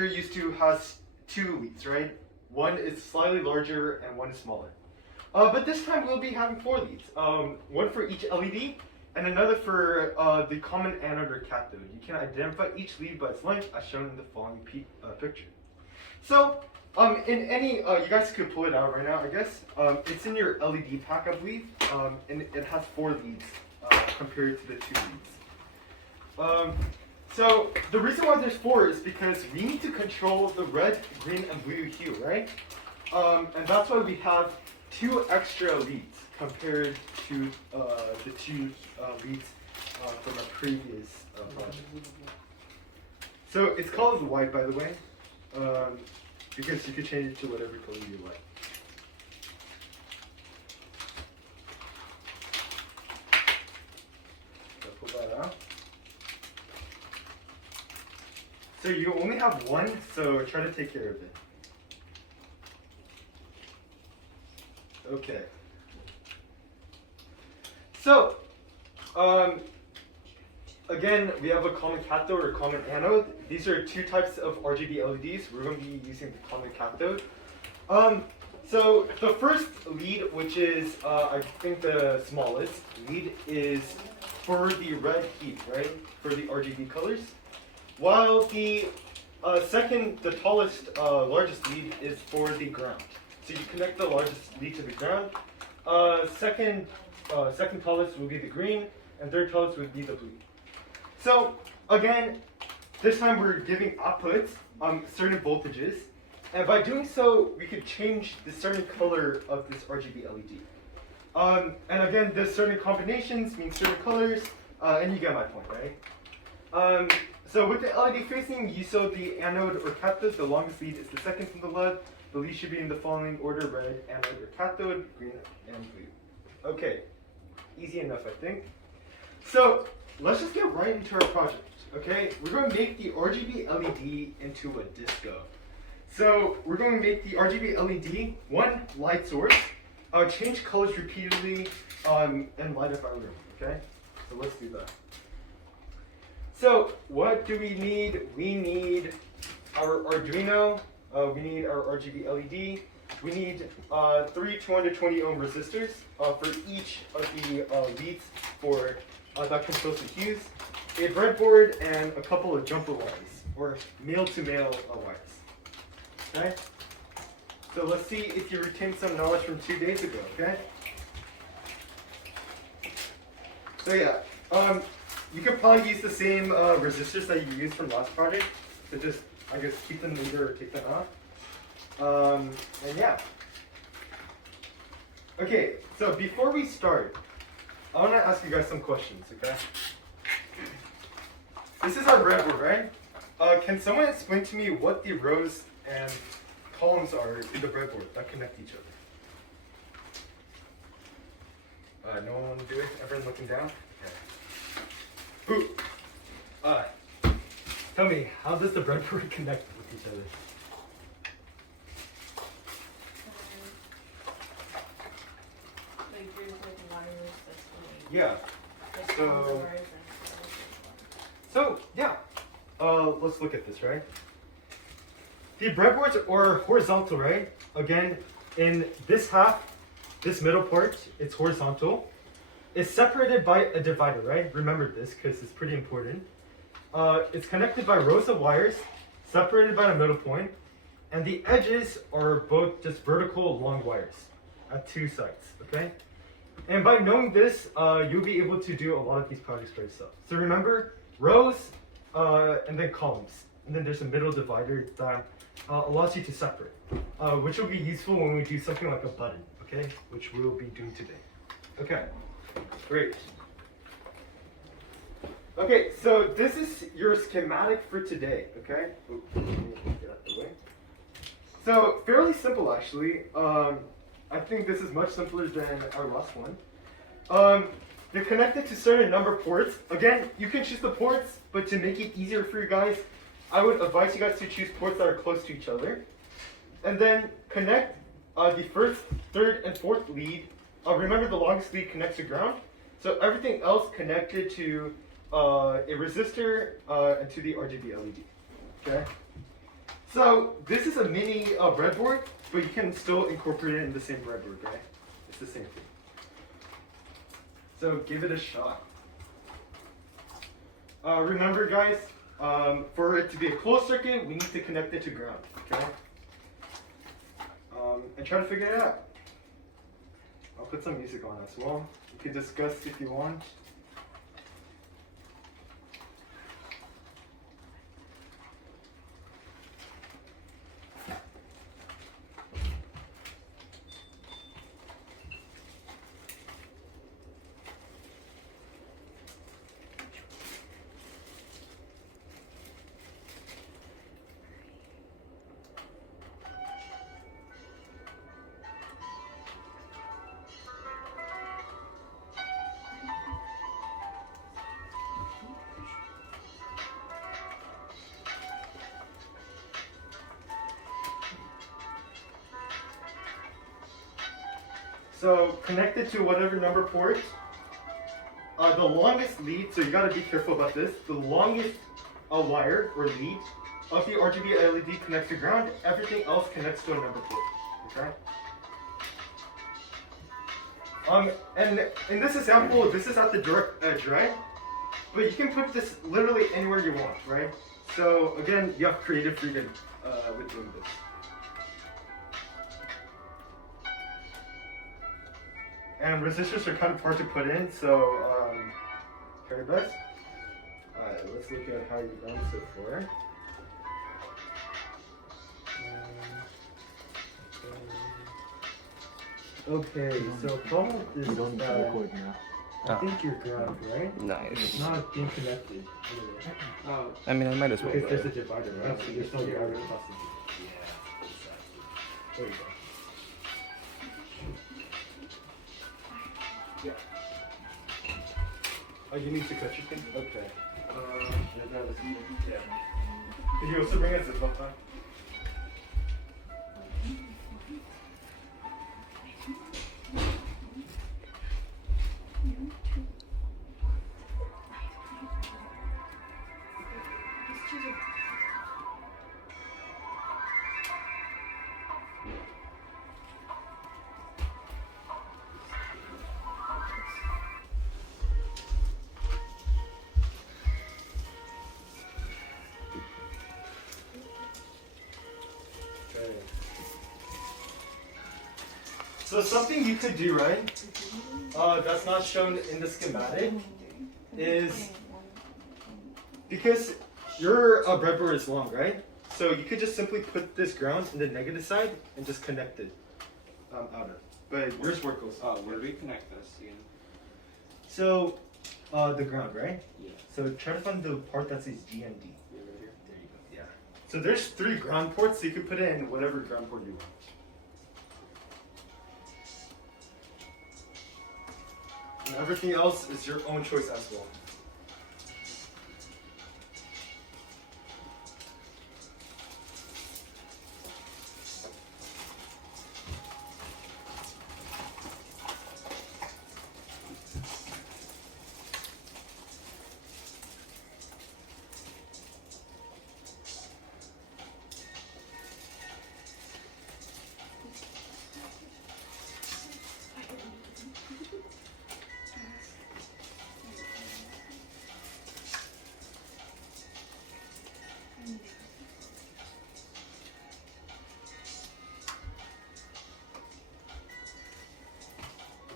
you're used to has two leads, right? One is slightly larger and one is smaller. But this time we'll be having four leads. One for each LED and another for the common anode or cathode. You can identify each lead by its length as shown in the following picture. So, in any, you guys could pull it out right now, I guess. It's in your LED pack, I believe, and it has four leads compared to the two leads. So, the reason why there's four is because we need to control the red, green, and blue hue, right? And that's why we have two extra leads compared to the two leads from a previous project. So, it's called white, by the way. Because you could change it to whatever color you like. So pull that out. So you only have one, so try to take care of it. Okay. So, again, we have a common cathode or common anode. These are two types of RGB LEDs. We're going to be using the common cathode. So the first lead, which is I think the smallest lead, is for the red heat, right? For the RGB colors. While the the tallest, largest lead is for the ground. So you connect the largest lead to the ground. Second tallest will be the green, and third tallest would be the blue. So again, this time we're giving outputs on certain voltages, and by doing so, we could change the certain color of this RGB LED. And again, the certain combinations mean certain colors, and you get my point, right? So with the LED facing, you saw the anode or cathode. The longest lead is the second from the left. The lead should be in the following order: red, anode, or cathode, green, and blue. Okay, easy enough, I think. So let's just get right into our project, okay? We're going to make the RGB LED into a disco. So we're going to make the RGB LED one light source, change colors repeatedly, and light up our room, okay? So let's do that. So what do we need? We need our Arduino, we need our RGB LED, we need 3 220 ohm resistors for each of the leads for that controls the hues, a breadboard, and a couple of jumper wires, or male-to-male wires. Okay? So let's see if you retained some knowledge from 2 days ago, okay? So yeah, you could probably use the same resistors that you used from last project, to just, I guess, keep them either or take them off. And yeah. Okay, so before we start, I want to ask you guys some questions, okay? This is our breadboard, right? Can someone explain to me what the rows and columns are in the breadboard that connect each other? No one want to do it? Everyone looking down? Okay. Ooh. Tell me, how does the breadboard connect with each other? Yeah. So yeah, let's look at this, right? The breadboards are horizontal, right? Again, in this half, this middle part, it's horizontal. It's separated by a divider, right? Remember this because it's pretty important. It's connected by rows of wires, separated by a middle point, and the edges are both just vertical long wires at two sides, okay? And by knowing this, you'll be able to do a lot of these projects by yourself. So remember, rows and then columns. And then there's a middle divider that allows you to separate, which will be useful when we do something like a button, okay? Which we'll be doing today. Okay, great. Okay, so this is your schematic for today, okay? Ooh, let me get out of the way. So, fairly simple actually. I think this is much simpler than our last one. They're connected to certain number of ports. Again, you can choose the ports, but to make it easier for you guys, I would advise you guys to choose ports that are close to each other. And then connect the first, third, and fourth lead. Remember the longest lead connects to ground. So everything else connected to a resistor and to the RGB LED. Okay? So this is a mini breadboard, but you can still incorporate it in the same breadboard, right? It's the same thing. So give it a shot. Remember guys, for it to be a closed circuit, we need to connect it to ground, okay? And try to figure it out. I'll put some music on as well. You can discuss if you want. So connect it to whatever number port. The longest lead, so you gotta be careful about this. The longest wire or lead of the RGB LED connects to ground. Everything else connects to a number port. Okay. And in this example, this is at the direct edge, right? But you can put this literally anywhere you want, right? So again, you have creative freedom with doing this. And resistors are kind of hard to put in, so try your best. Alright, let's look at how you've done so far. Okay, so problem with this is that I think you're ground, right? Nice. It's not being connected. Anyway. I mean, I might as well. Because there's a divider, right? So there's no divider across the There you go. Yeah. Oh, you need to cut your thing? Okay. Yeah. Did you also bring a zip up time? So something you could do, right, that's not shown in the schematic, is because your breadboard is long, right? So you could just simply put this ground in the negative side and just connect it outer. But yours work goes. Where do we connect this again? So the ground, right? Yeah. So try to find the part that says GND. Yeah, right here. There you go. Yeah. So there's 3 ground ports, so you could put it in whatever ground port you want. And everything else is your own choice as well.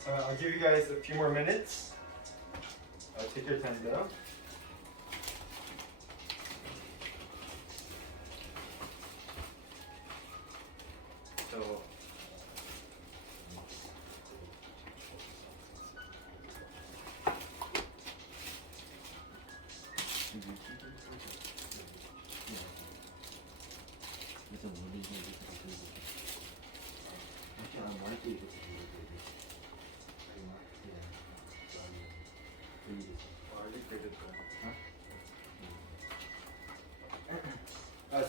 I'll give you guys a few more minutes. Take your time though. So,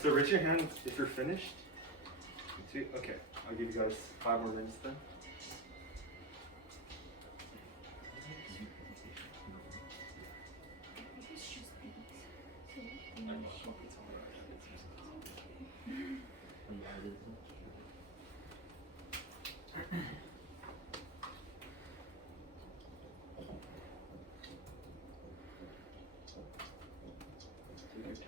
so raise your hand if you're finished. Okay, I'll give you guys 5 more minutes then. Take your time.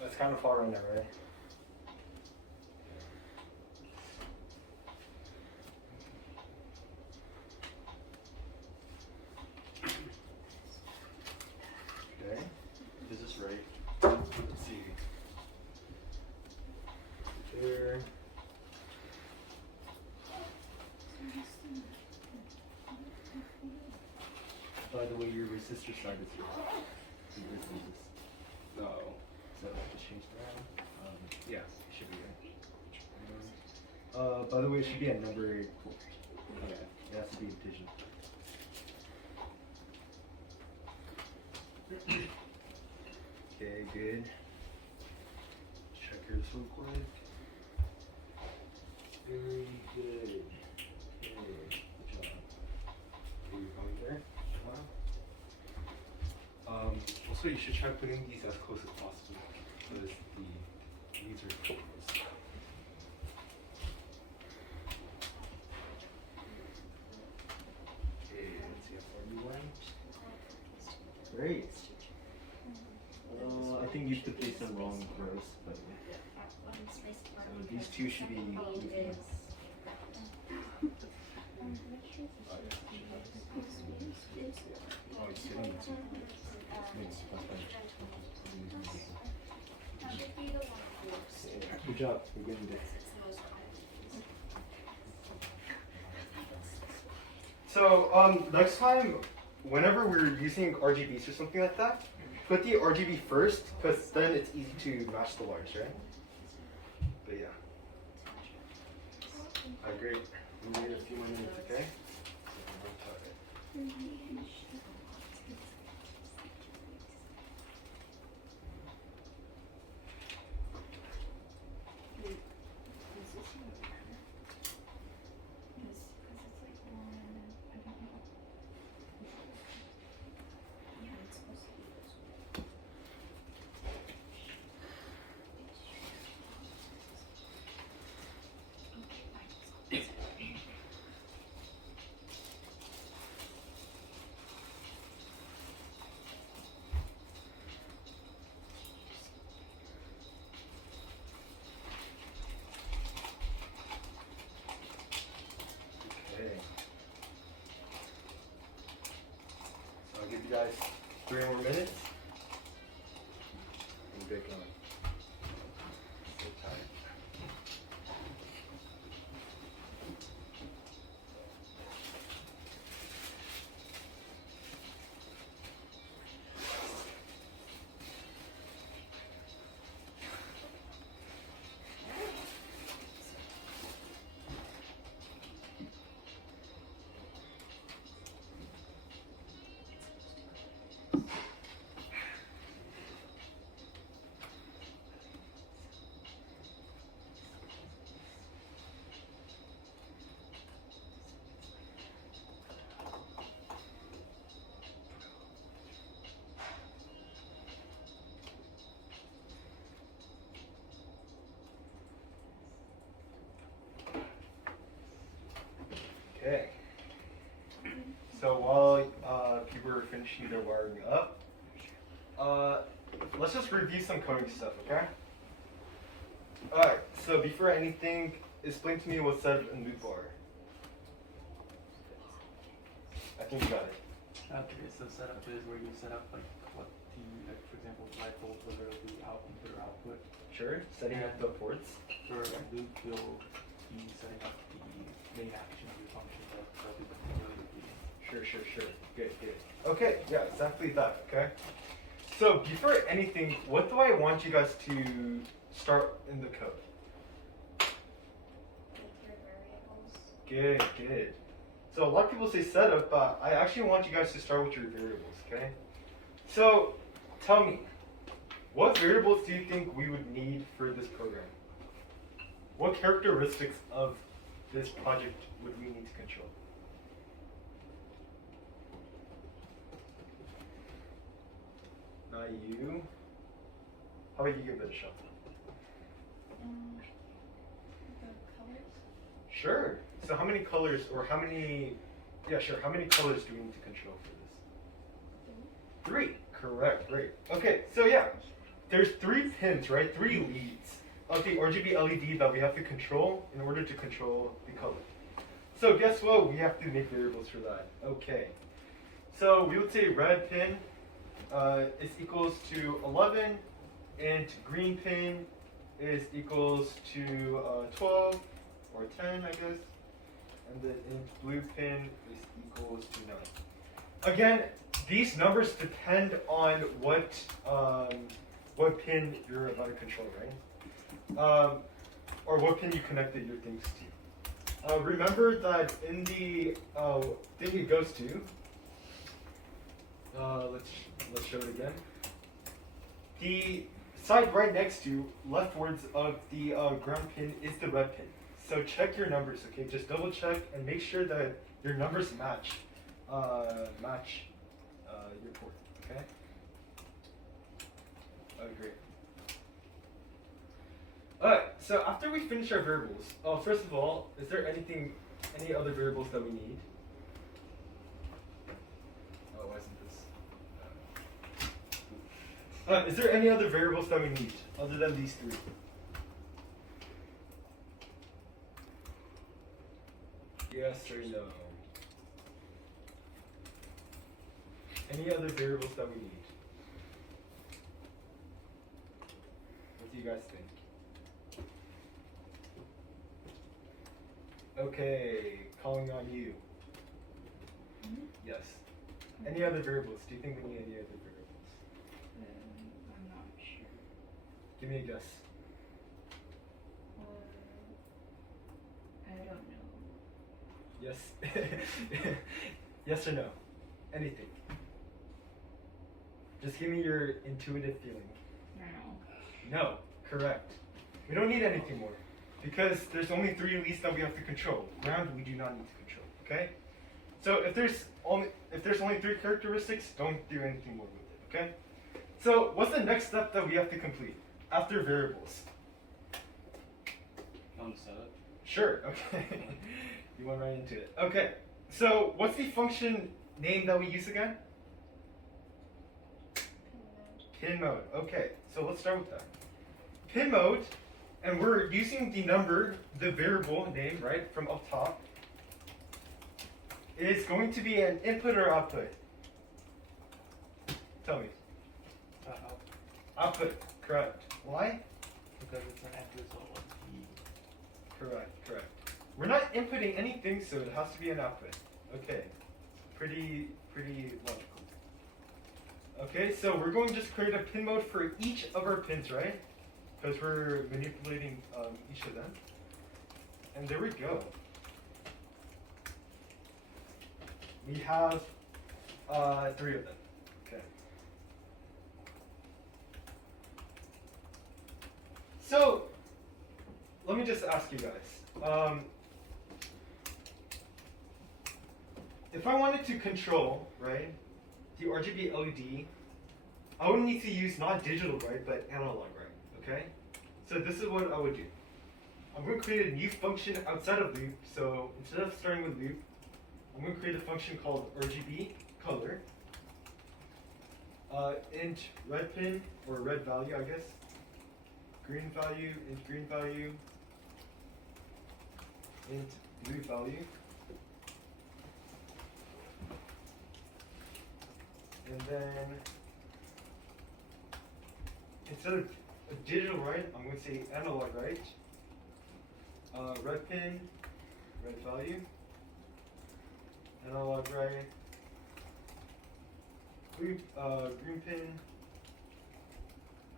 That's kind of far in there, right? Okay. Is this right? Let's see. There. By the way, your resistor side is here. No. So just change that. Yeah, it should be right. By the way, it should be a number 4. Okay. It has to be a digit. Okay, good. Checkers real quick. Very good. Okay, good job. Are you going there? Also, you should try putting these as close as possible because the leads are close. Okay, let's see how far you went. Great. I think you should place them wrong rows, but so these two should be moving. Oh, you see them? Good job. You're getting there. So next time, whenever we're using RGBs or something like that, put the RGB first, because then it's easy to match the wires, right? But yeah. Alright, great. We need a few more minutes, okay? I'll give you guys 3 more minutes. And get going. So tired. Okay. So while people are finishing their wiring up, let's just review some coding stuff, okay? Alright, so before anything, explain to me what's said in loop bar. I think you got it. Okay, so setup is where you set up like what the, like, for example, light bulb, whether it'll be input or output. Sure, setting up the ports. For a loop, you'll be setting up the main action of your function that will be particularly repeating. Sure. Good. Okay, yeah, exactly that, okay? So before anything, what do I want you guys to start in the code? Good. So a lot of people say setup, but I actually want you guys to start with your variables, okay? So tell me, what variables do you think we would need for this program? What characteristics of this project would we need to control? you. How about you give it a shot? The colors? Sure. So how many colors, or how many, yeah, sure, how many colors do we need to control for this? 3. Correct, great. Okay, so yeah, there's 3 pins, right? 3 leads of the RGB LED that we have to control in order to control the color. So guess what? We have to make variables for that. Okay. So we would say red pin is equals to 11, and green pin is equals to 12 or 10, I guess. And then blue pin is equals to 9. Again, these numbers depend on what pin you're about to control, right? Or what pin you connected your things to. Remember that in the thing it goes to, let's show it again. The side right next to leftwards of the ground pin is the red pin. So check your numbers, okay? Just double check and make sure that your numbers match your port, okay? Oh, great. Alright, so after we finish our variables, first of all, is there any other variables that we need? Oh, why isn't this? Is there any other variables that we need other than these 3? Yes or no? Any other variables that we need? What do you guys think? Okay, calling on you. Yes. Any other variables? Do you think we need any other variables? I'm not sure. Give me a guess. I don't know. Yes. Yes or no? Anything. Just give me your intuitive feeling. No. No. Correct. We don't need anything more. Because there's only 3 leads that we have to control. Ground we do not need to control. Okay? So if there's only 3 characteristics, don't do anything more with it. Okay? So what's the next step that we have to complete after variables? On setup. Sure. Okay. You went right into it. Okay. So what's the function name that we use again? Pin mode. Okay. So let's start with that. Pin mode. And we're using the number, the variable name, right, from up top. Is going to be an input or output? Tell me. Output, correct. Why? Because it's an end result of the. Correct. We're not inputting anything, so it has to be an output. Okay. Pretty logical. Okay, so we're going to just create a pin mode for each of our pins, right? Because we're manipulating each of them. And there we go. We have 3 of them. Okay. So, let me just ask you guys. If I wanted to control, right, the RGB LED, I would need to use not digital, right, but analog, right? Okay, so this is what I would do. I'm going to create a new function outside of loop. So instead of starting with loop, I'm going to create a function called RGB color. Int red pin, or red value, I guess. Green value, int green value. Int blue value. And then instead of digital, right, I'm going to say analog, right? Red pin, red value. Analog, right? Blue, green pin,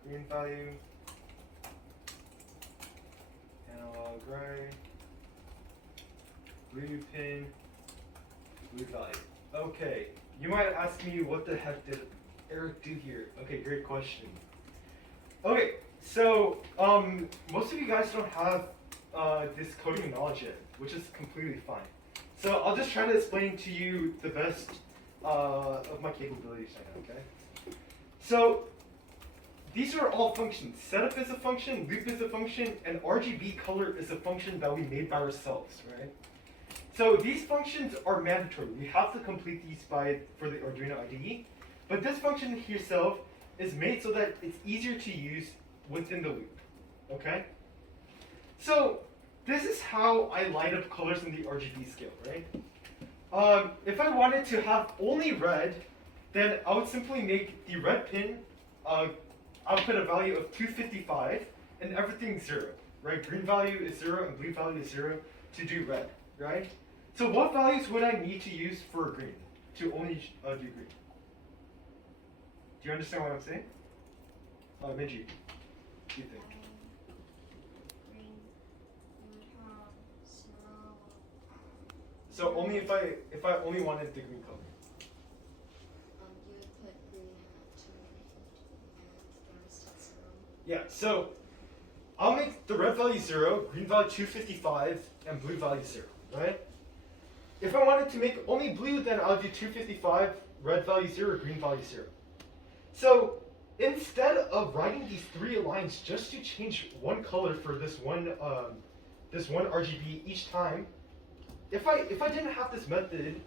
green value. Analog, right? Blue pin, blue value. Okay, you might ask me, what the heck did Eric do here? Okay, great question. Okay, so most of you guys don't have this coding knowledge yet, which is completely fine. So I'll just try to explain to you the best of my capabilities right now, okay? So these are all functions. Setup is a function, loop is a function, and RGB color is a function that we made by ourselves, right? So these functions are mandatory. We have to complete these for the Arduino IDE. But this function itself is made so that it's easier to use within the loop, okay? So this is how I light up colors in the RGB scale, right? If I wanted to have only red, then I would simply make the red pin output a value of 255 and everything 0, right? Green value is 0 and blue value is 0 to do red, right? So what values would I need to use for green to only do green? Do you understand what I'm saying? Minji, what do you think? Green would have 0. So only if I only wanted the green color. You would put green at 250 and the rest at 0. Yeah, so I'll make the red value 0, green value 255, and blue value 0, right? If I wanted to make only blue, then I'll do 255, red value 0, green value 0. So instead of writing these 3 lines just to change one color for this one RGB each time, if I didn't have this method,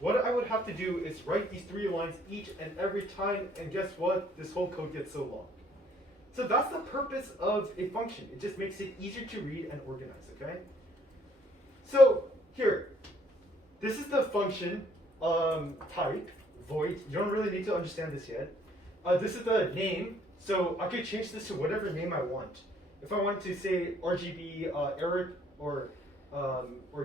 what I would have to do is write these 3 lines each and every time, and guess what? This whole code gets so long. So that's the purpose of a function. It just makes it easier to read and organize, okay? So here, this is the function type, void. You don't really need to understand this yet. This is the name, so I could change this to whatever name I want. If I want to say RGB Eric or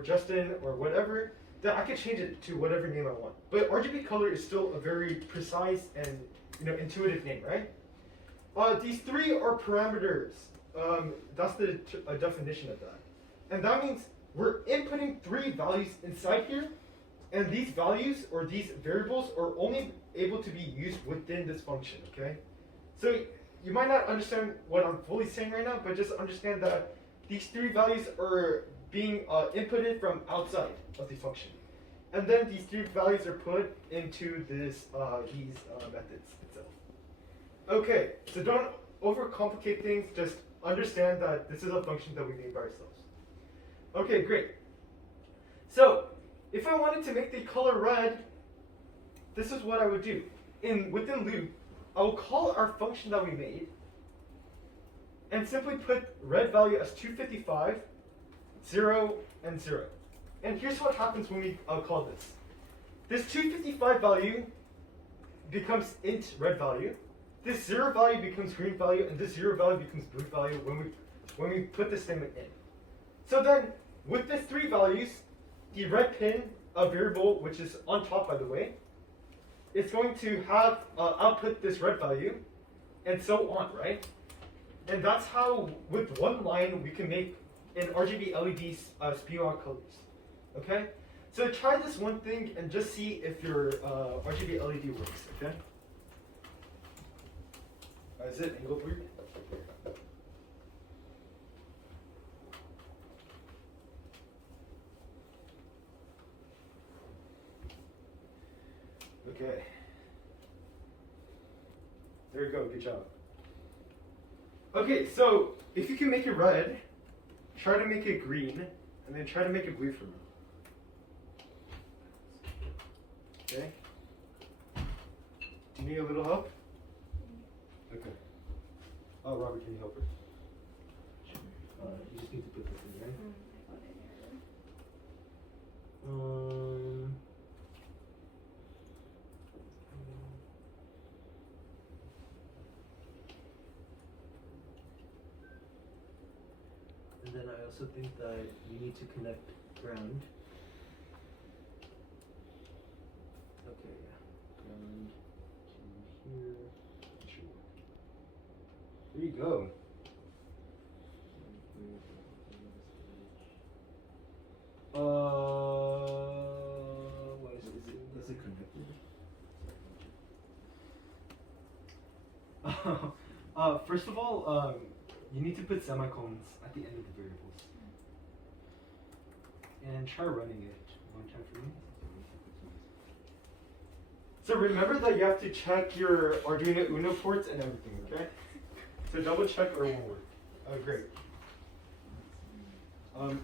Justin or whatever, then I could change it to whatever name I want. But RGB color is still a very precise and intuitive name, right? These 3 are parameters. That's the definition of that. And that means we're inputting 3 values inside here, and these values or these variables are only able to be used within this function, okay? So you might not understand what I'm fully saying right now, but just understand that these 3 values are being inputted from outside of the function. And then these 3 values are put into these methods itself. Okay, so don't overcomplicate things, just understand that this is a function that we made by ourselves. Okay, great. So, if I wanted to make the color red, this is what I would do. Within loop, I will call our function that we made and simply put red value as 255, 0, and 0. And here's what happens when we call this. This 255 value becomes int red value. This 0 value becomes green value, and this 0 value becomes blue value when we put this statement in. So then, with these 3 values, the red pin, a variable which is on top, by the way, it's going to have output this red value, and so on, right? And that's how, with one line, we can make an RGB LED spew out colors. Okay? So try this one thing and just see if your RGB LED works. Okay? Is it angle 3? Okay. There you go, good job. Okay, so if you can make it red, try to make it green, and then try to make it blue for me. Okay? Do you need a little help? Okay. Oh, Robert, can you help her? You just need to put this in, right? And then I also think that you need to connect ground. Okay, yeah. Ground to here. There you go. What is it connected? First of all, you need to put semicolons at the end of the variables. And try running it one time for me. So remember that you have to check your Arduino Uno ports and everything, okay? So double check or won't work. Oh, great.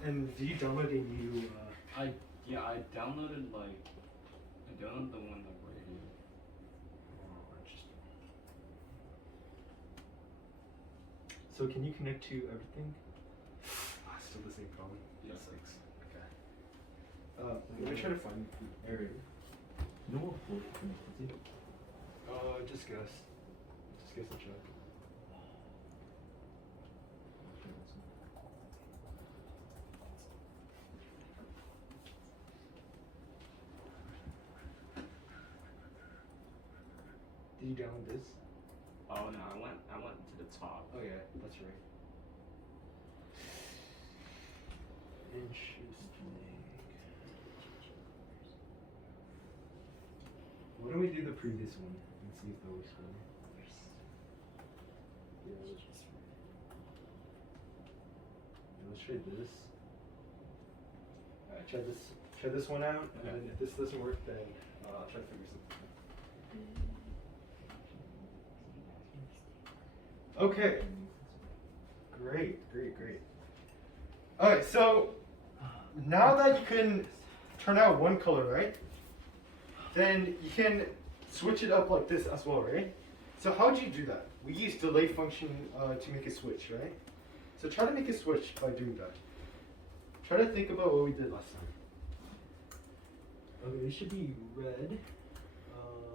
And did you download a new? I downloaded the one that right here. Interesting. So can you connect to everything? Still the same problem. Yeah. That sucks. Okay. Let me try to find the error. No more float connected, is it? Just guess. Just guess a check. Did you download this? Oh no, I went to the top. Oh yeah, that's right. Interesting. Why don't we do the previous one and see if that works for me? Yeah, let's try this. Alright, try this one out, and then if this doesn't work, then I'll try to figure something out. Okay. Great. Alright, so now that you can turn out one color, right? Then you can switch it up like this as well, right? So how do you do that? We use delay function to make a switch, right? So try to make a switch by doing that. Try to think about what we did last time. Okay, it should be red.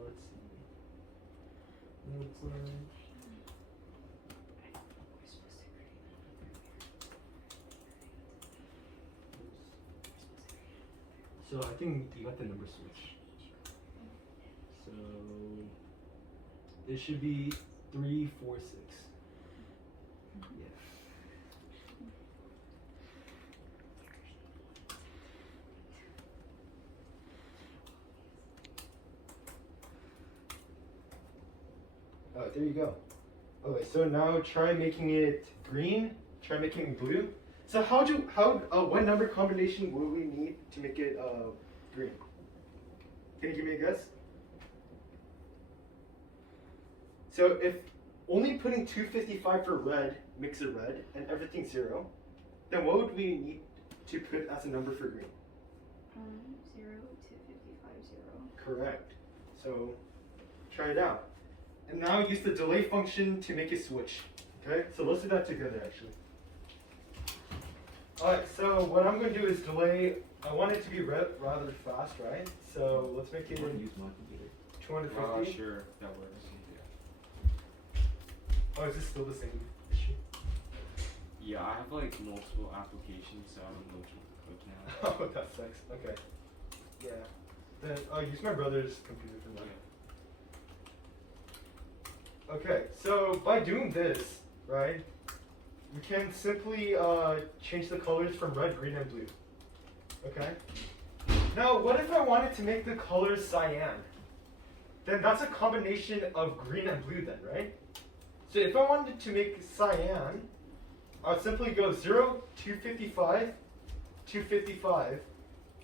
Let's see. Looks like. So I think you got the number switch. So it should be 3, 4, 6. Yeah. Oh, there you go. Okay, so now try making it green. Try making it blue. So what number combination will we need to make it green? Can you give me a guess? So if only putting 255 for red makes it red and everything's 0, then what would we need to put as a number for green? 0 to 55, 0. Correct. So try it out. And now use the delay function to make a switch. Okay, so let's do that together actually. Alright, so what I'm going to do is delay. I want it to be rather fast, right? So let's make it You want to use my computer? 250. Sure, that works. Oh, is this still the same issue? Yeah, I have like multiple applications, so I don't know which one to click now. Oh, that sucks. Okay. Yeah. Then use my brother's computer for that. Okay, so by doing this, right, we can simply change the colors from red, green, and blue. Okay? Now, what if I wanted to make the colors cyan? Then that's a combination of green and blue then, right? So if I wanted to make cyan, I would simply go 0, 255, 255,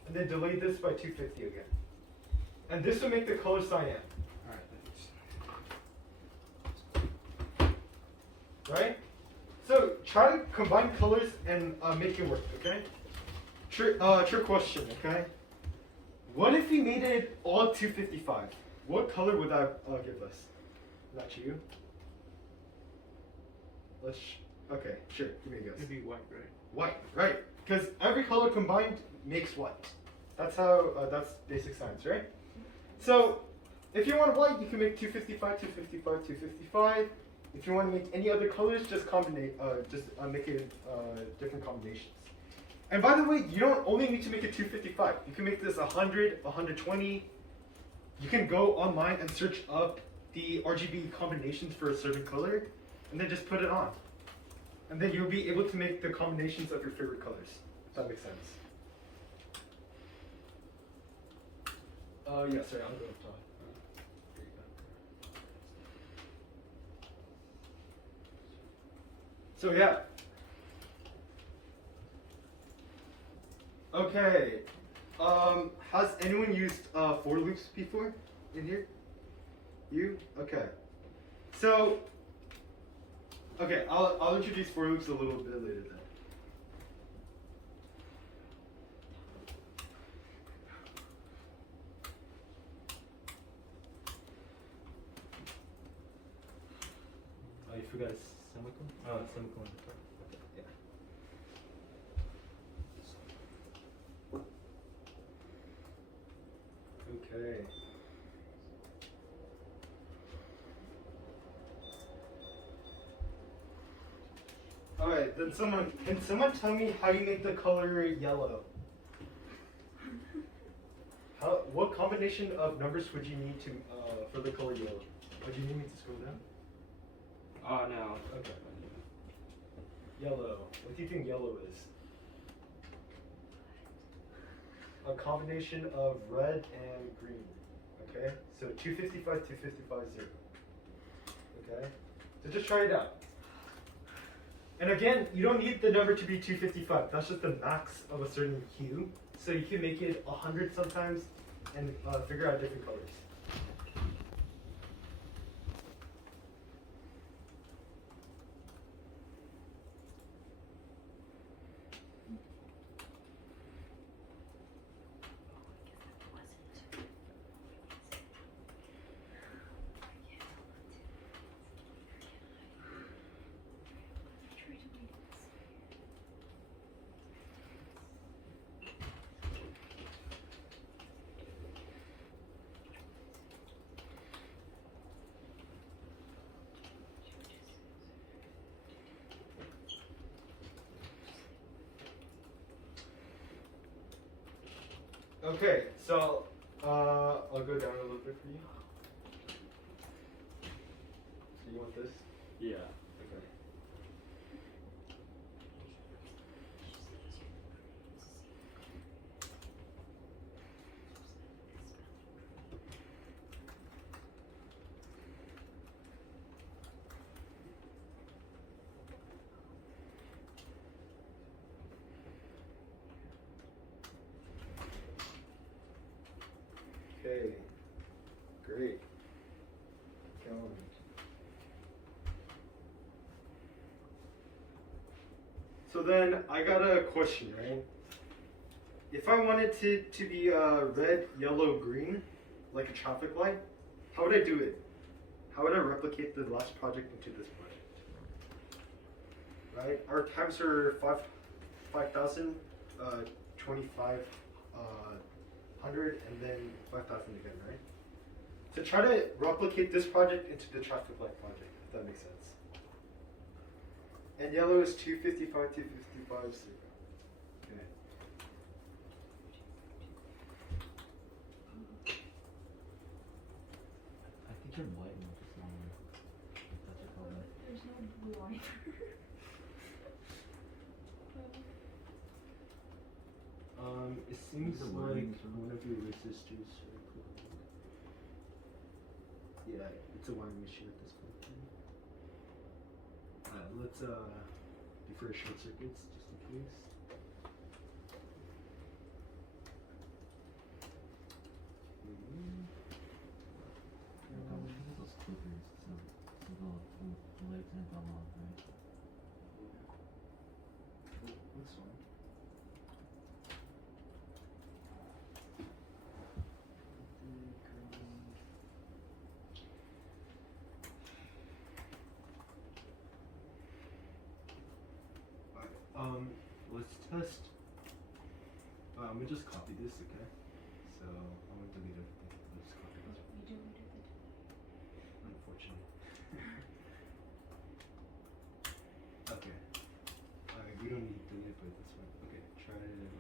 and then delay this by 250 again. And this would make the color cyan. Alright, thanks. Right? So try to combine colors and make it work, okay? Trick question, okay? What if we made it all 255? What color would that give us? Not you. Okay, sure, give me a guess. It'd be white, right? White, right? Because every color combined makes white. That's how, that's basic science, right? So, if you want white, you can make 255, 255, 255. If you want to make any other colors, just make it different combinations. And by the way, you don't only need to make it 255. You can make this 100, 120. You can go online and search up the RGB combinations for a certain color, and then just put it on. And then you'll be able to make the combinations of your favorite colors. If that makes sense. Yeah, sorry, I'll go up top. There you go. So yeah. Okay. Has anyone used for loops before in here? You? Okay. So Okay, I'll introduce for loops a little bit later then. Oh, you forgot a semicolon? Oh, semicolon. Okay, yeah. Okay. Alright, then can someone tell me how you make the color yellow? What combination of numbers would you need to for the color yellow? Oh, do you need me to scroll down? Oh no. Okay. Yellow. What do you think yellow is? A combination of red and green. Okay? So 255, 255, 0. Okay? So just try it out. And again, you don't need the number to be 255. That's just the max of a certain hue. So you can make it 100 sometimes and figure out different colors. Okay, so I'll go down a little bit for you. So you want this? Yeah. Okay. Okay, great. Going. So then I got a question, right? If I wanted to be red, yellow, green, like a traffic light, how would I do it? How would I replicate the last project into this project? Right? Our times are 5,000, 2,500, and then 5,000 again, right? So try to replicate this project into the traffic light project, if that makes sense. And yellow is 255, 255, 0. Okay. I think you're white and just not that's a color. There's no blue either. It seems The like wording is one of your resistors are closed. Yeah, it's a wiring issue at this point. Let's defer short circuits just in case. Those clippers, so the lights and come on, right? That's fine. Let's test. I'm gonna just copy this, okay? So I'm gonna delete everything. I'll just copy this. You deleted it. Unfortunately. Okay. We don't need to delete it, but that's fine. Okay, try it again.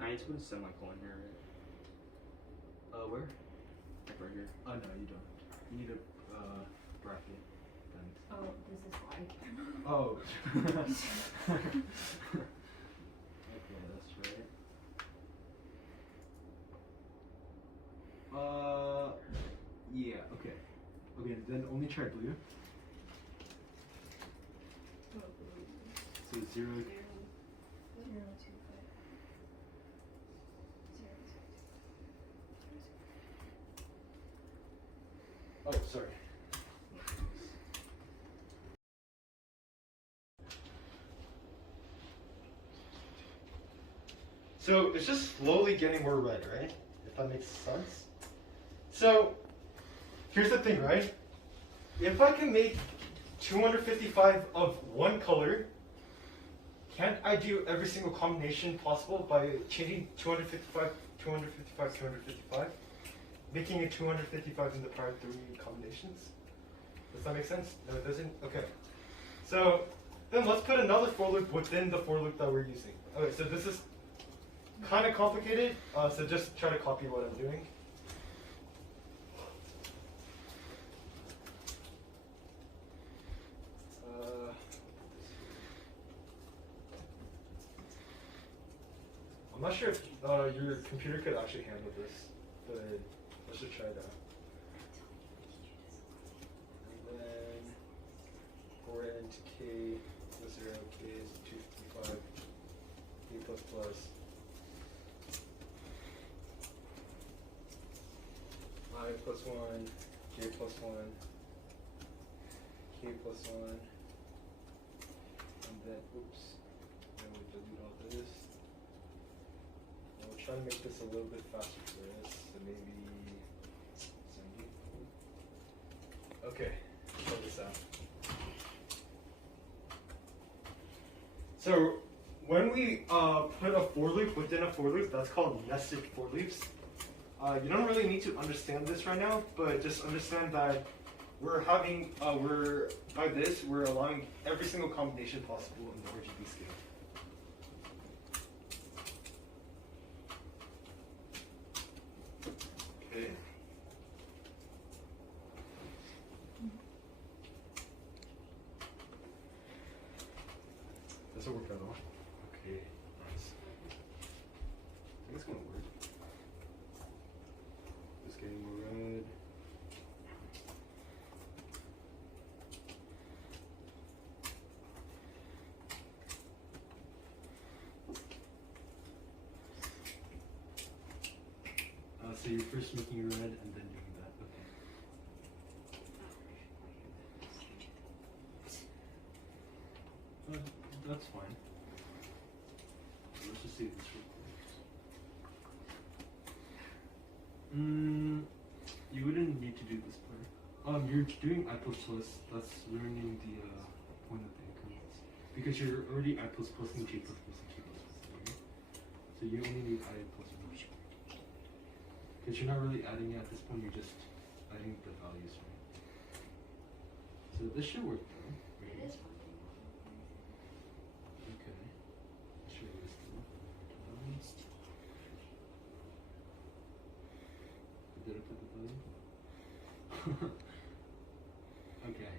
I need to put a semicolon here, right? Where? Like right here. Oh no, you don't. You need a bracket. Thanks. Oh, this is like. Oh. Okay, that's right. Yeah. Okay. Okay, then only try blue. Oh, blue. So 0. 0, 0, 2, 5. 0, 2, 2. sorry. So it's just slowly getting more red, right? If that makes sense. So here's the thing, right? If I can make 255 of one color, can't I do every single combination possible by changing 255, 255, 255? Making it 255 in the prior 3 combinations? Does that make sense? No, it doesn't? Okay. So then let's put another for loop within the for loop that we're using. Okay, so this is kind of complicated, so just try to copy what I'm doing. I'm not sure if your computer could actually handle this, but let's just try it out. And then 4n to k plus 0, k is 255, k plus plus. I plus 1, j plus 1, k plus 1, and then, oops, then we delete all this. And we'll try to make this a little bit faster for us, so maybe 70. Okay, check this out. So when we put a for loop within a for loop, that's called nested for loops. You don't really need to understand this right now, but just understand that we're having, by this, we're allowing every single combination possible in the RGB scale. Okay. This will work out well. Okay, nice. I think it's gonna work. Just getting more red. So you're first making red and then doing that. Okay. That's fine. Let's just see this real quick. You wouldn't need to do this part. You're doing I++. That's learning the point of the increments. Because you're already I++ and J++ and K++. Right? So you only need I++. Because you're not really adding it at this point, you're just adding the values, right? So this should work though. Right? It is Okay. Sure it is though. Did I put the value? Okay.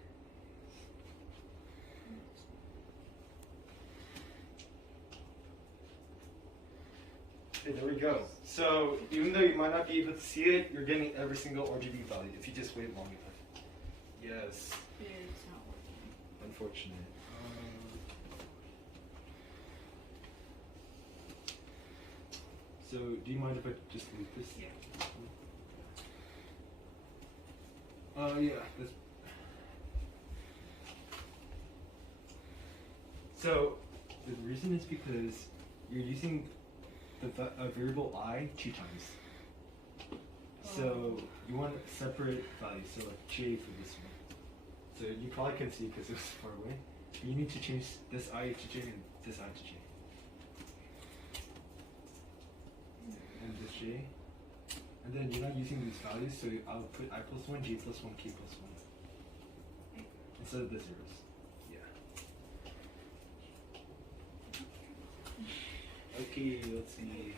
Okay, there we go. So even though you might not be able to see it, you're getting every single RGB value if you just wait long enough. Yes. It's not working. Unfortunate. So do you mind if I just delete this? Yeah. Yeah. That's... So the reason is because you're using the variable I 2 times. So you want separate values, so like j for this one. So you probably can see because it was far away. You need to change this I to j and this I to j. And this j. And then you're not using these values, so I'll put I plus 1, j plus 1, k plus 1. Instead of the zeros. Yeah. Okay, let's see.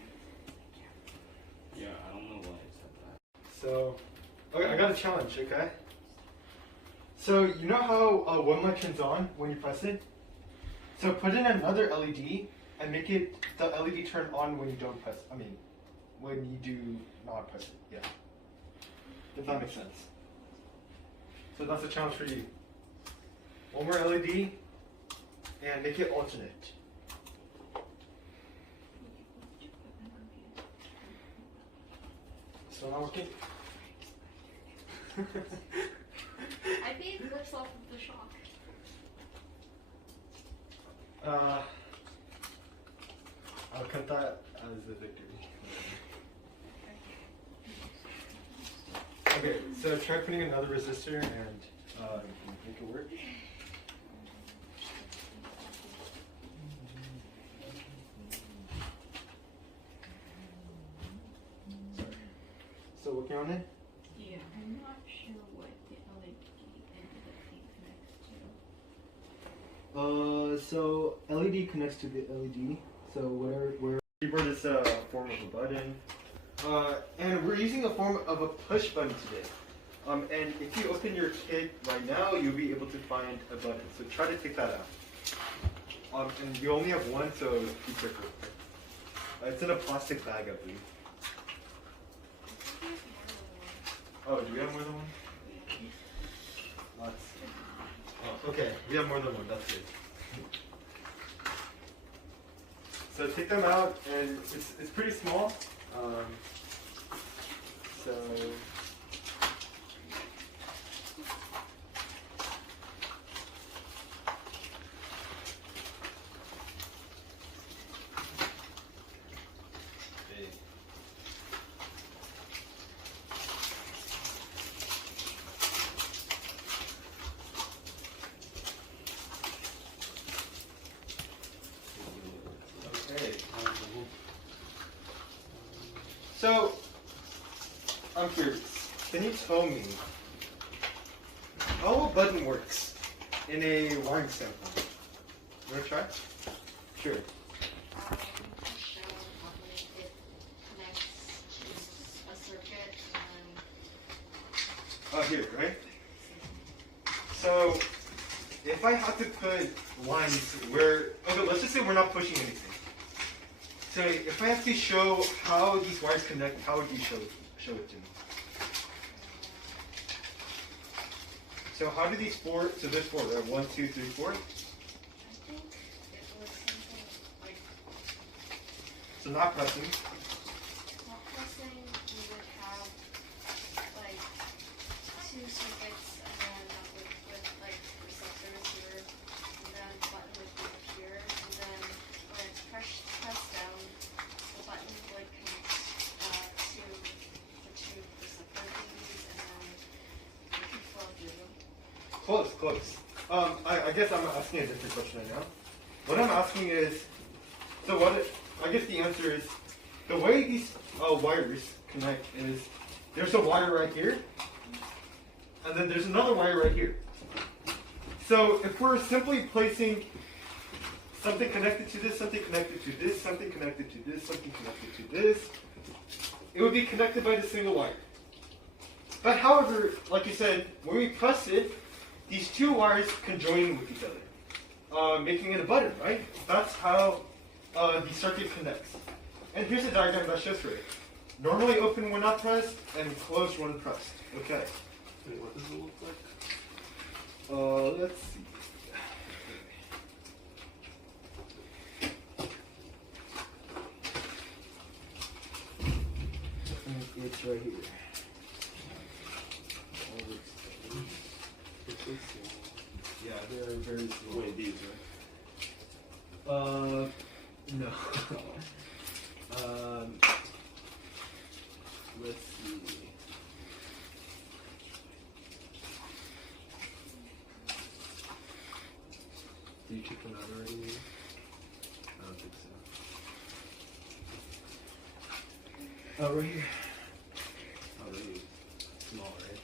Yeah, I don't know why I said that. So, okay, I got a challenge, okay? So, you know how one light turns on when you press it? So put in another LED and make it, the LED turn on when you don't press, when you do not press it, yeah. If that makes sense. So that's a challenge for you. One more LED and make it alternate. Still not working? I think it lifts off of the shock. I'll cut that as the victory. Okay, so try putting another resistor and make it work. Sorry. Still working on it? Yeah. I'm not sure what the LED end of the thing connects to. So LED connects to the LED. So where keyboard is a form of a button. And we're using a form of a push button today. And if you open your kit right now, you'll be able to find a button. So try to take that out. And you only have one, so be careful. It's in a plastic bag, I believe. Oh, do we have more than one? Lots. Oh, okay, we have more than one. That's good. So take them out, and it's pretty small. So okay. So I'm curious. Can you tell me how a button works in a wiring standpoint? You wanna try? Sure. To show how it connects to a circuit and Here, right? So if I have to put lines where, okay, let's just say we're not pushing anything. So if I have to show how these wires connect, how would you show it to me? So how do these four, so there's four, right? 1, 2, 3, 4. I think it was something like So not pressing. not pressing, you would have like two circuits and then that would with like receptors here and then the button would be up here and then when it's pressed down the button would connect to the two receptor thingies and then it could flow through. Close. I guess I'm asking a different question right now. What I'm asking is, so I guess the answer is, the way these wires connect is, there's a wire right here, and then there's another wire right here. So if we're simply placing something connected to this, something connected to this, something connected to this, something connected to this, it would be connected by the single wire. But however, like you said, when we press it, these two wires conjoin with each other, making it a button, right? That's how the circuit connects. And here's a diagram that shows for it. Normally open when not pressed, and closed when pressed. Okay. Wait, what does it look like? Let's see. It's right here. It's so small. Yeah, they're very small. Wait, these, right? No. Let's see. Do you check them out already? I don't think so. Oh, right here. Oh, really small, right?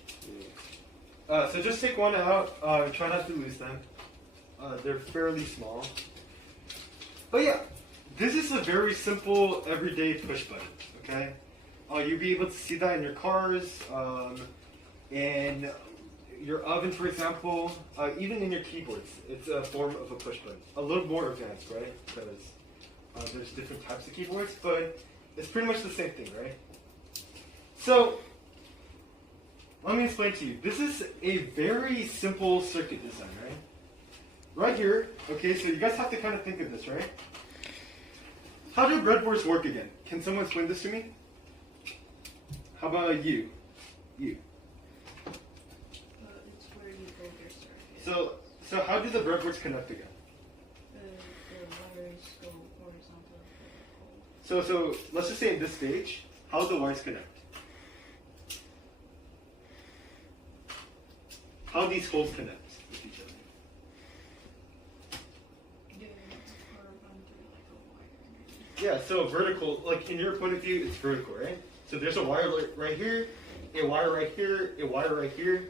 So just take one out. Try not to lose them. They're fairly small. But yeah, this is a very simple everyday push button. Okay, you'll be able to see that in your cars, in your oven, for example, even in your keyboards. It's a form of a push button. A little more advanced, right? Because there's different types of keyboards, but it's pretty much the same thing, right? So let me explain to you. This is a very simple circuit design, right? Right here, okay, so you guys have to kind of think of this, right? How do breadboards work again? Can someone explain this to me? How about you? You. It's So how do the breadboards connect again? The wires go horizontal. So let's just say in this stage, how do the wires connect? How these holes connect with each other? Yeah, or run through like a wire. Yeah, so vertical, like in your point of view, it's vertical, right? So there's a wire right here, a wire right here, a wire right here,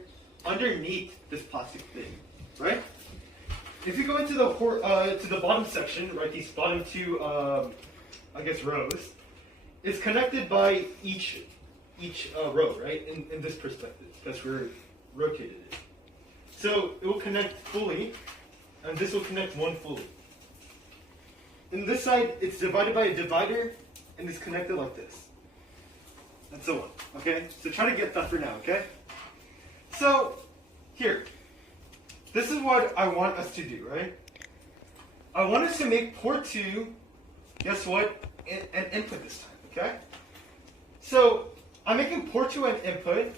underneath this plastic thing, right? If you go into the to the bottom section, right, these bottom two, I guess rows, it's connected by each row, right? In this perspective, that's where rotated it. So it will connect fully, and this will connect one fully. In this side, it's divided by a divider, and it's connected like this. And so on, okay? So try to get that for now, okay? So, here. This is what I want us to do, right? I want us to make port 2, guess what, an input this time, okay? So, I'm making port 2 an input.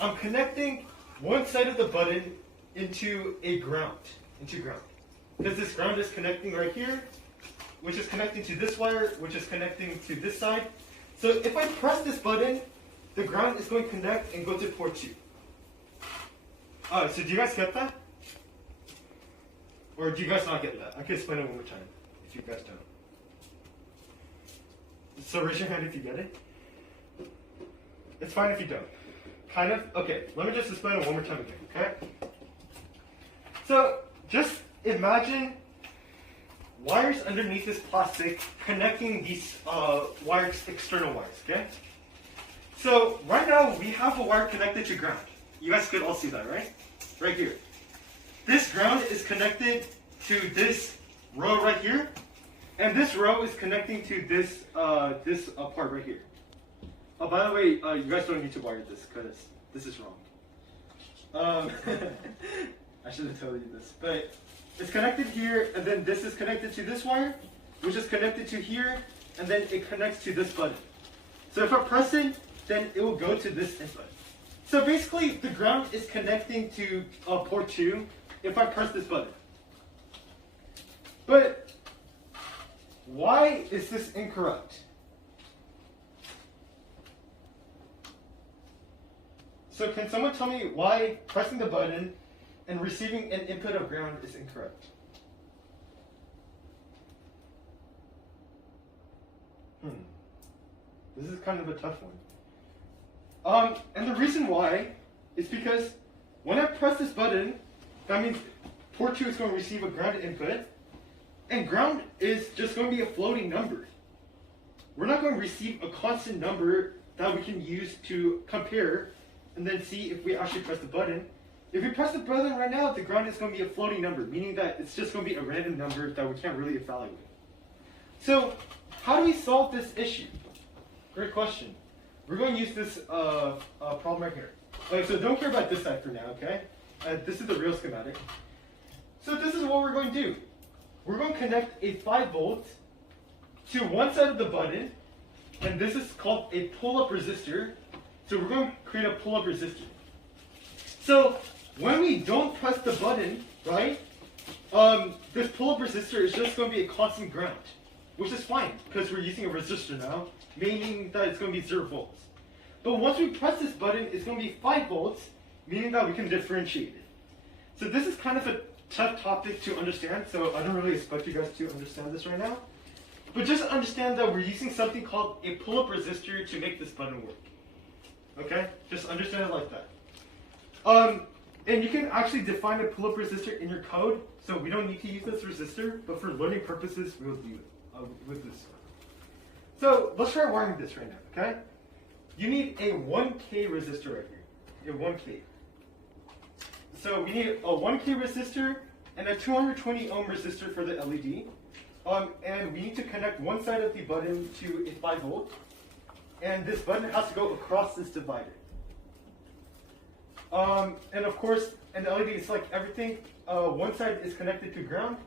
I'm connecting one side of the button into a ground, because this ground is connecting right here, which is connecting to this wire, which is connecting to this side. So if I press this button, the ground is going to connect and go to port 2. Alright, so do you guys get that? Or do you guys not get that? I can explain it one more time, if you guys don't. So raise your hand if you get it. It's fine if you don't. Kind of? Okay, let me just explain it one more time again, okay? So, just imagine wires underneath this plastic connecting these wires, external wires, okay? So, right now we have a wire connected to ground. You guys could all see that, right? Right here. This ground is connected to this row right here, and this row is connecting to this part right here. Oh, by the way, you guys don't need to wire this because this is wrong. I should have told you this, but it's connected here, and then this is connected to this wire, which is connected to here, and then it connects to this button. So if I press it, then it will go to this input. So basically, the ground is connecting to port 2 if I press this button. But why is this incorrect? So can someone tell me why pressing the button and receiving an input of ground is incorrect? This is kind of a tough one. And the reason why is because when I press this button, that means port 2 is going to receive a ground input, and ground is just going to be a floating number. We're not going to receive a constant number that we can use to compare and then see if we actually press the button. If we press the button right now, the ground is going to be a floating number, meaning that it's just going to be a random number that we can't really evaluate. So, how do we solve this issue? Great question. We're going to use this problem right here. Okay, so don't care about this side for now, okay? This is the real schematic. So this is what we're going to do. We're going to connect a 5 volt to one side of the button, and this is called a pull-up resistor. So we're going to create a pull-up resistor. So when we don't press the button, right, this pull-up resistor is just going to be a constant ground, which is fine because we're using a resistor now, meaning that it's going to be 0 volts. But once we press this button, it's going to be 5 volts, meaning that we can differentiate it. So this is kind of a tough topic to understand, so I don't really expect you guys to understand this right now. But just understand that we're using something called a pull-up resistor to make this button work. Okay? Just understand it like that. And you can actually define a pull-up resistor in your code, so we don't need to use this resistor, but for learning purposes, we'll do it with this. So let's try wiring this right now, okay? You need a 1K resistor right here, a 1K. So we need a 1K resistor and a 220 ohm resistor for the LED. And we need to connect one side of the button to a 5 volt. And this button has to go across this divider. And of course, an LED is like everything. One side is connected to ground.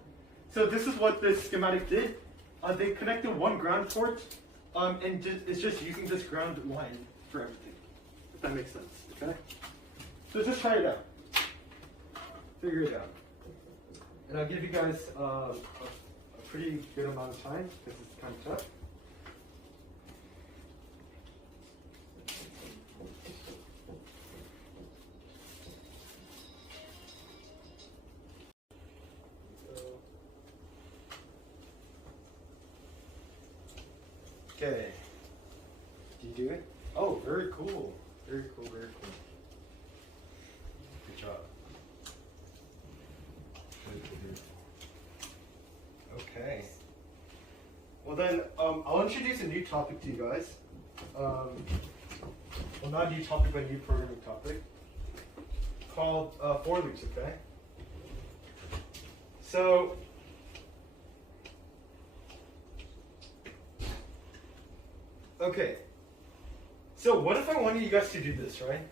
So this is what this schematic did. They connected one ground port, and it's just using this ground line for everything. If that makes sense, okay? So just try it out. figure it out. And I'll give you guys a pretty good amount of time because it's kind of tough. Okay. Do you do it? Oh, very cool. Very cool, very cool. Good job. Okay. Well then, I'll introduce a new topic to you guys. Well, not a new topic, but a new programming topic called for loops. Okay. So. Okay. So what if I wanted you guys to do this, right?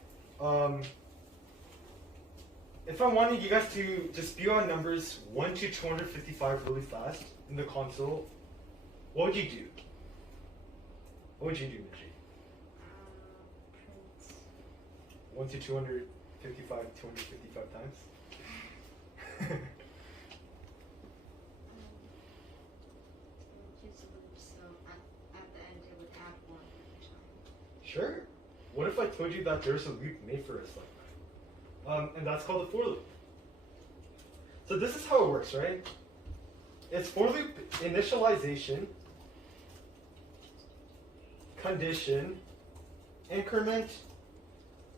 If I wanted you guys to just spew out numbers 1 to 255 really fast in the console, what would you do? What would you do, Mitchie? Print. 1 to 255 times? Use a loop, so at the end it would add 1 every time. Sure. What if I told you that there's a loop made for us like that? And that's called a for loop. So this is how it works, right? It's for loop initialization, condition, increment,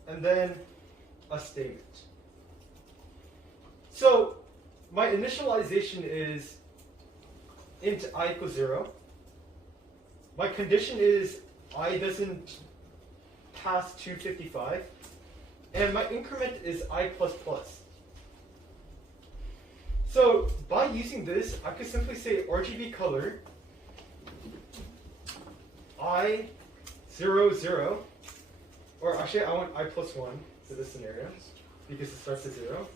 and then a statement. So my initialization is int I equals 0. My condition is I doesn't pass 255. And my increment is I++. So by using this, I could simply say RGB color I 0 0, or actually I want I+1 for this scenario because it starts at 0.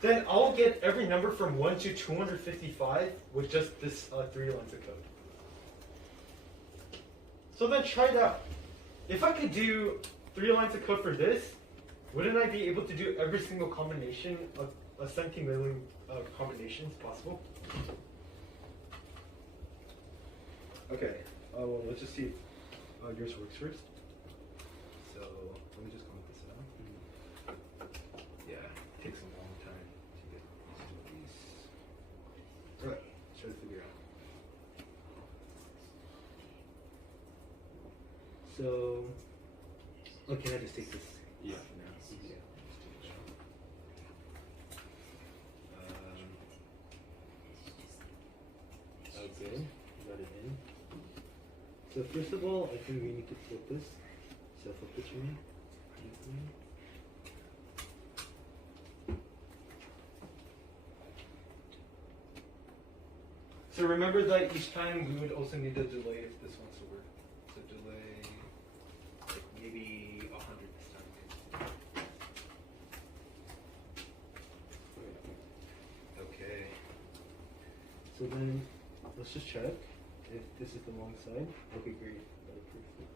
Then I'll get every number from 1 to 255 with just this 3 lines of code. So then try it out. If I could do 3 lines of code for this, wouldn't I be able to do every single combination of 17 million combinations possible? Okay, well, let's just see if yours works first. So let me just comment this out. Yeah, it takes a long time to get these. Alright, let's try to figure out. So, oh, can I just take this? Yeah. Okay, got it in. So first of all, I think we need to flip this. So flip this for me. So remember that each time we would also need a delay if this wants to work. So delay, like maybe 100 this time. Okay. So then let's just check if this is the wrong side. Okay, great. Got it perfect.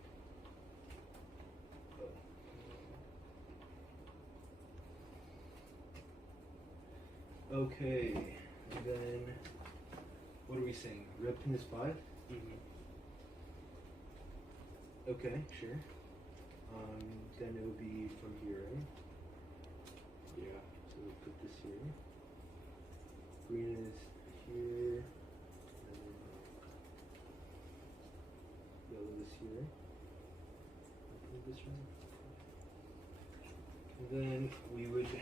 Okay, and then what are we saying? Red pin is 5? Mm-hmm. Okay, sure. Then it would be from here, right? Yeah. So we'll put this here. Green is here. And yellow is here. Open this one. And then we would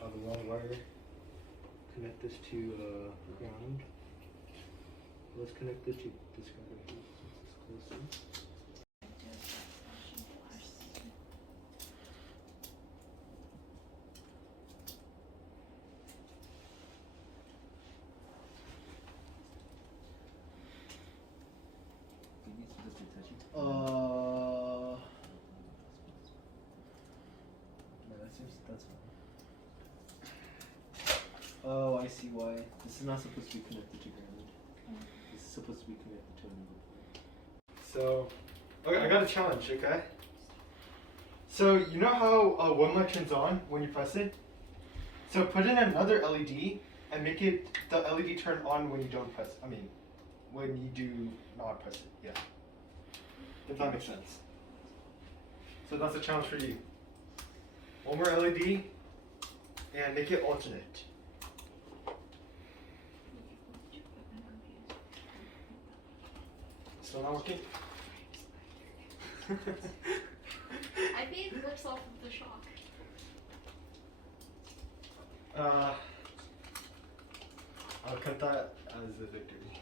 have a long wire. Connect this to ground. Let's connect it to this ground right here since it's closer. No, that's fine. Oh, I see why. This is not supposed to be connected to ground. This is supposed to be connected to another point. So, okay, I got a challenge, okay? So, you know how one light turns on when you press it? So put in another LED and make it the LED turn on when you don't press. I mean, when you do not press it. Yeah. If that makes sense. So that's a challenge for you. One more LED and make it alternate. Still not working? I made lips off of the shock. I'll cut that as a victory.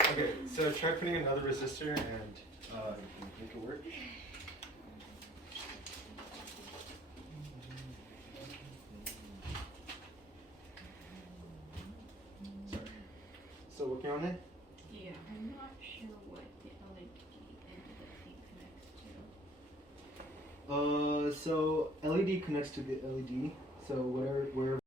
Okay, so try putting another resistor and make it work. Sorry. Still working on it? Yeah, I'm not sure what the LED end of the thing connects to. So LED connects to the LED. So wherever